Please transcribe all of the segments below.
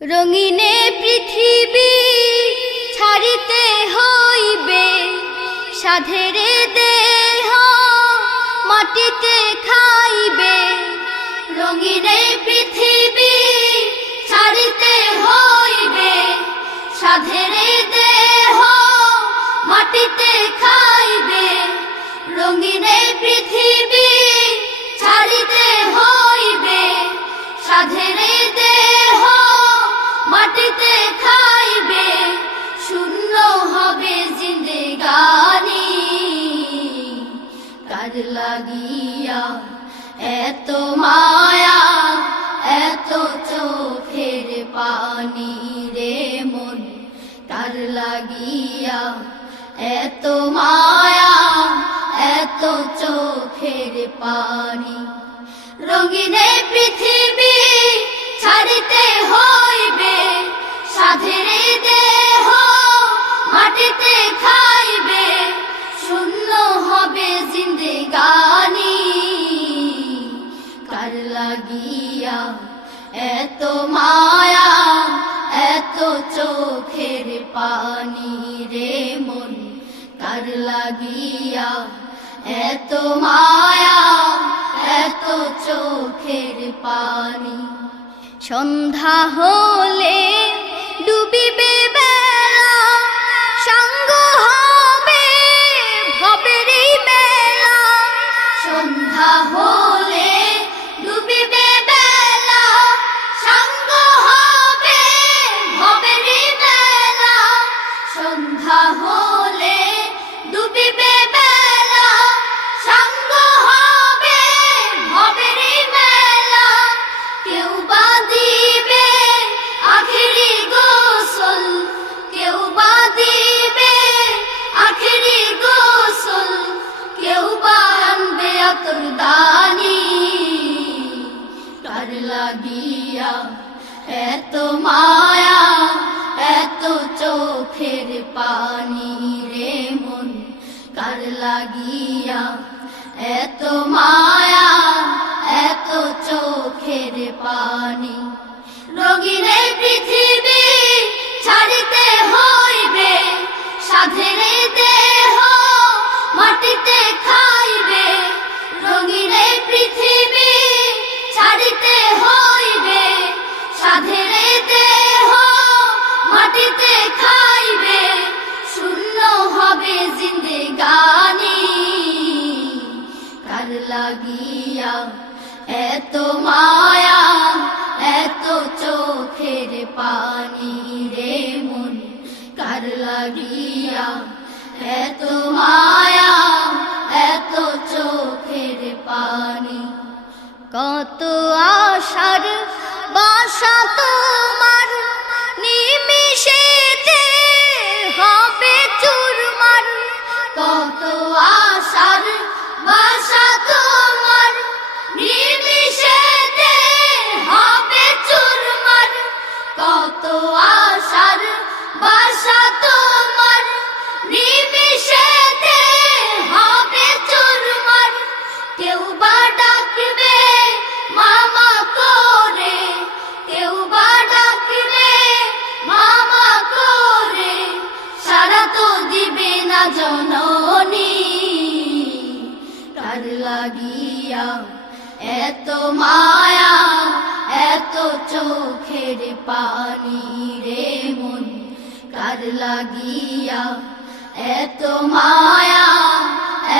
রঙিনে পৃথিবী ছাড়িতে হইবে, সাধেরে দেহ মাটিতে খাইবে। রঙিনে পৃথিবী ছাড়িতে হইবে, সাধেরে দেহ মাটিতে খাইবে। রঙিনে পৃথিবী ছাড়িতে হইবে, সাধেরে দেহ মাটিতে খাইবে। শূন্য হবে জিন্দেগানি, কার লাগিয়া এত মায়া, এত চোখের পানি রে মন। কার লাগিয়া এত মায়া, এত চোখের পানি। রঙিনে পৃথিবী ছাড়িতে হইবে, সাধেরে দেহ মাটিতে খাইবে। শূন্য হবে জিন্দেগানি, কার লাগিয়া এত মায়া, এত চোখের পানি রে মন। কার লাগিয়া এত মায়া, এত চোখের পানি। সন্ধ্যা হলে ডুবিবে বেলা, সাঙ্গ হবে ভবেরই মেলা। সন্ধ্যা হলে ডুবিবে বেলা, সাঙ্গ হবে ভবেরই মেলা। সন্ধ্যা হলে ডুবিবে বেলা, সাঙ্গ হবে ভবেরই মেলা। কেউ বা দিবে আখেরি গোসল, কেউ বা দিবে আখেরি গোসল। কেউ বা আনবে আতর দানি, কার লাগিয়া এত মায়া, এত চোখের পানি রে মন। কার লাগিয়া এত মায়া, এত চোখের পানি। রঙিনে পৃথিবী ছাড়িতে হইবে, সাধেরে দেহ মাটিতে খাইবে। রঙিনে পৃথিবী ছাড়িতে হইবে, সাধেরে দেহ মাটিতে খাইবে। শূন্য হবে জিন্দেগানি, কার লাগিয়া এত মায়া, এত চোখের পানি রে মন। কার লাগিয়া এত মায়া, এত চোখের পানি। কত আশার বাসা তোমার, নিমিষেতে হবে চুরমার। কত আশার বাসা তোমার, নিমিষেতে হবে চুরমার। কত আশার বাসা তোমার, নিমিষেতে হবে চুরমার। কেউ বা ডাকবে মামা করে, কেউ বা ডাকবে মামা করে। সাড়া তো দিবে না জননী, কার লাগিয়া এত মায়া, এত চোখের পানি রে মন। কার লাগিয়া এত মায়া,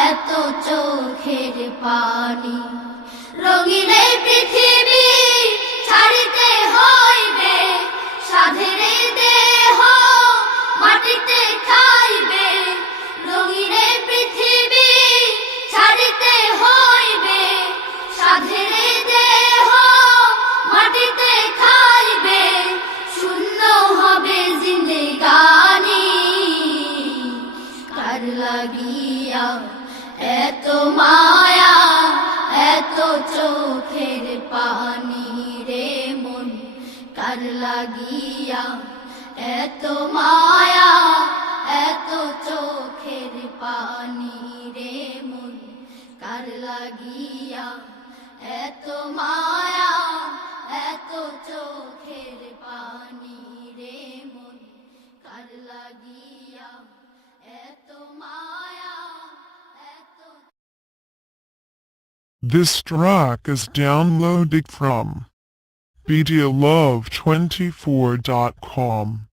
এত চোখের পানি। রঙিনে পৃথিবী ছাড়িতে হইবে, সাধেরে দেহ মাটিতে খাইবে। রঙিনে পৃথিবী ছাড়িতে হইবে, সাধেরে দেহ মাটিতে খাইবে। শূন্য হবে জিন্দেগানি, কার লাগিয়া এত মায়া, এত চোখের পানি রে মন। কার লাগিয়া এত মায়া, এত চোখের পানি রে মন। কার লাগিয়া এত মায়া, এত চোখের পানি। This track is downloaded from videolove24.com.